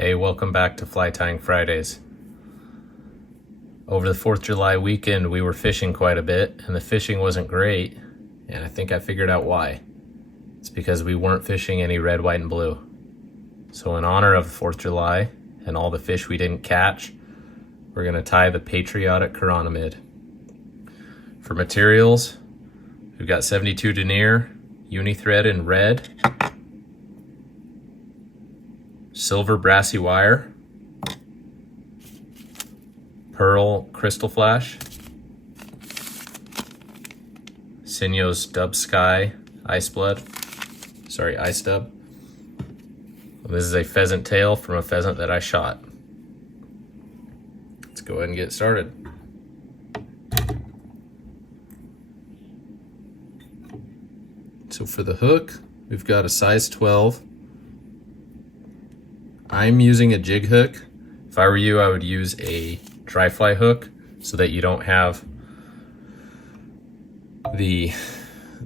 Hey, welcome back to Fly Tying Fridays. Over the 4th of July weekend, we were fishing quite a bit, and the fishing wasn't great, and I think I figured out why. It's because we weren't fishing any red, white, and blue. So in honor of the 4th of July and all the fish we didn't catch, we're gonna tie the Patriotic Chironomid. For materials, we've got 72 denier, Uni Thread in red, silver Brassie wire, pearl Krystal flash, Sinyo's Dub Sky ice dub. This is a pheasant tail from a pheasant that I shot. Let's go ahead and get started. So for the hook, we've got a size 12. I'm using a jig hook. If I were you, I would use a dry fly hook so that you don't have the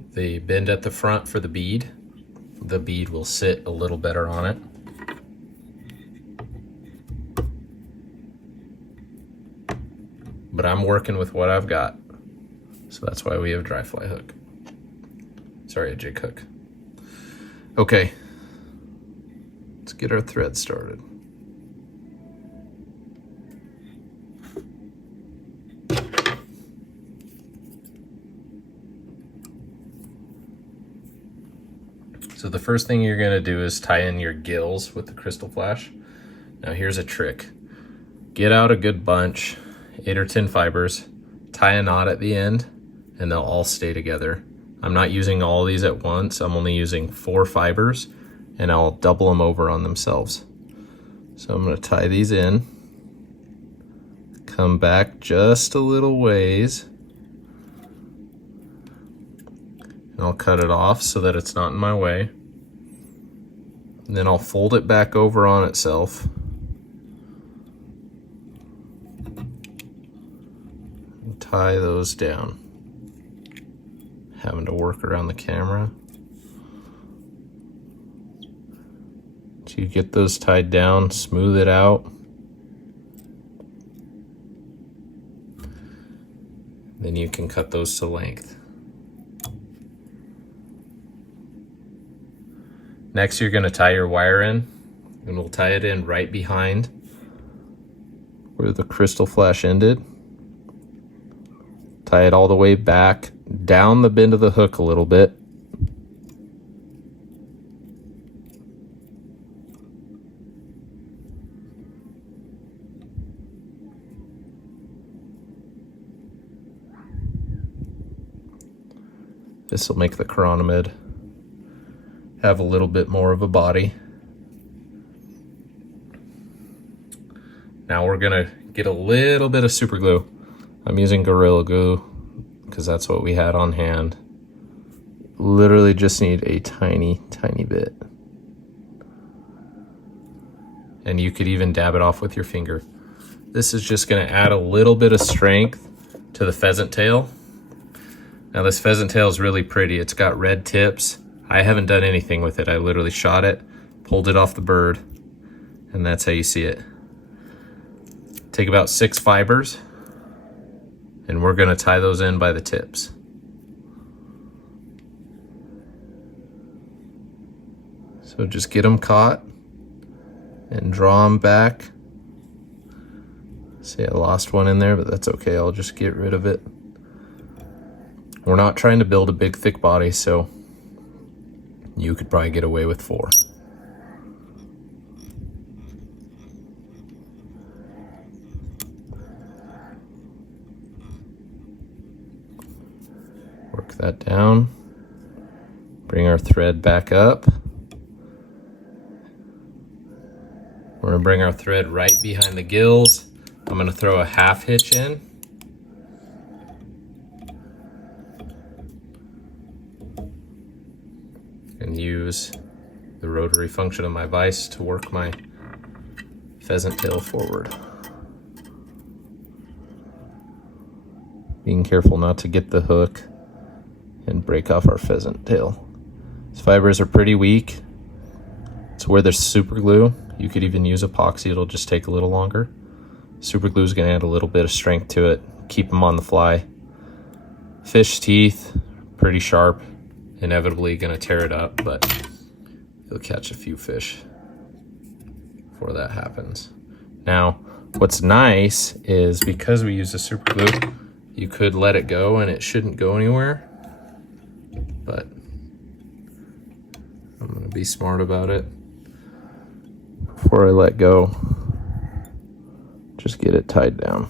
bend at the front for the bead. The bead will sit a little better on it. But I'm working with what I've got, so that's why we have a dry fly hook. Sorry, a jig hook. Okay, let's get our thread started. So the first thing you're gonna do is tie in your gills with the Krystal flash. Now here's a trick. Get out a good bunch, 8 or 10 fibers, tie a knot at the end, and they'll all stay together. I'm not using all these at once. I'm only using 4 fibers, and I'll double them over on themselves. So I'm gonna tie these in, come back just a little ways, and I'll cut it off so that it's not in my way. And then I'll fold it back over on itself. And tie those down. Having to work around the camera. So you get those tied down, smooth it out. Then you can cut those to length. Next, you're gonna tie your wire in, and we'll tie it in right behind where the Krystal flash ended. Tie it all the way back, down the bend of the hook a little bit. This will make the Chironomid have a little bit more of a body. Now we're gonna get a little bit of super glue. I'm using Gorilla Glue because that's what we had on hand. Literally just need a tiny, tiny bit. And you could even dab it off with your finger. This is just gonna add a little bit of strength to the pheasant tail. Now this pheasant tail is really pretty. It's got red tips. I haven't done anything with it. I literally shot it, pulled it off the bird, and that's how you see it. Take about 6 fibers, and we're gonna tie those in by the tips. So just get them caught and draw them back. See, I lost one in there, but that's okay. I'll just get rid of it. We're not trying to build a big, thick body, so you could probably get away with 4. Work that down. Bring our thread back up. We're gonna bring our thread right behind the gills. I'm gonna throw a half hitch in. And use the rotary function of my vise to work my pheasant tail forward. Being careful not to get the hook and break off our pheasant tail. These fibers are pretty weak. It's where there's super glue. You could even use epoxy, it'll just take a little longer. Super glue is going to add a little bit of strength to it, keep them on the fly. Fish teeth, pretty sharp, inevitably going to tear it up, but you'll catch a few fish before that happens. Now, what's nice is because we use the super glue, you could let it go and it shouldn't go anywhere, but I'm going to be smart about it. Before I let go, just get it tied down.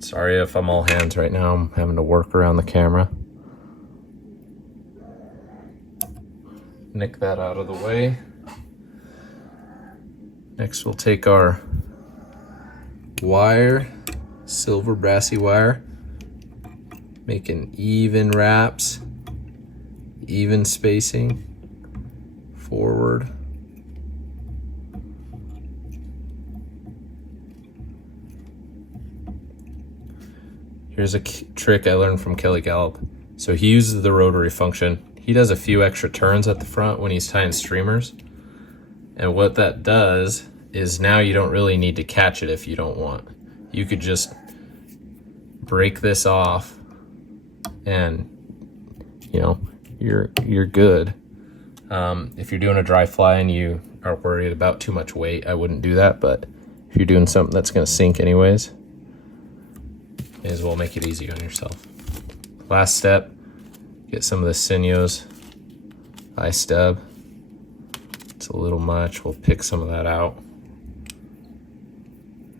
Sorry if I'm all hands right now, I'm having to work around the camera. Nick that out of the way. Next we'll take our wire, silver Brassie wire, making even wraps, even spacing forward. Here's a trick I learned from Kelly Gallup. So he uses the rotary function. He does a few extra turns at the front when he's tying streamers. And what that does is now you don't really need to catch it if you don't want. You could just break this off and you're good. If you're doing a dry fly and you are worried about too much weight, I wouldn't do that, but if you're doing something that's gonna sink anyways, may as well make it easy on yourself. Last step, get some of the sinews eye stub. It's a little much, we'll pick some of that out.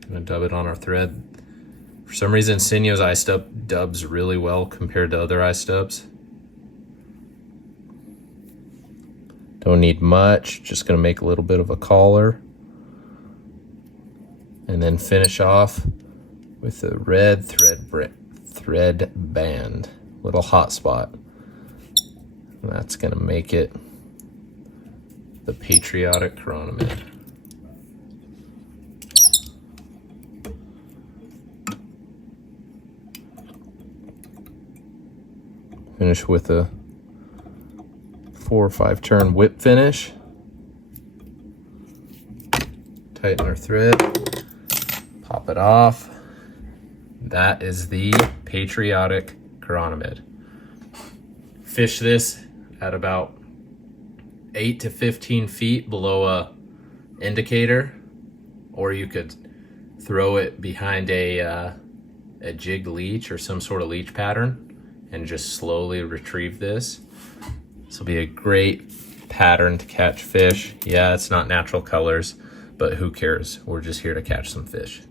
I'm gonna dub it on our thread. For some reason, sinews eye stub dubs really well compared to other eye stubs. Don't need much, just gonna make a little bit of a collar. And then finish off with a red thread band, little hot spot. And that's gonna make it the Patriotic Chironomid. Finish with a 4 or 5 turn whip finish. Tighten our thread, pop it off. That is the Patriotic Chironomid. Fish this at about 8 to 15 feet below a indicator, or you could throw it behind a jig leech or some sort of leech pattern and just slowly retrieve this. This will be a great pattern to catch fish. Yeah, it's not natural colors, but who cares? We're just here to catch some fish.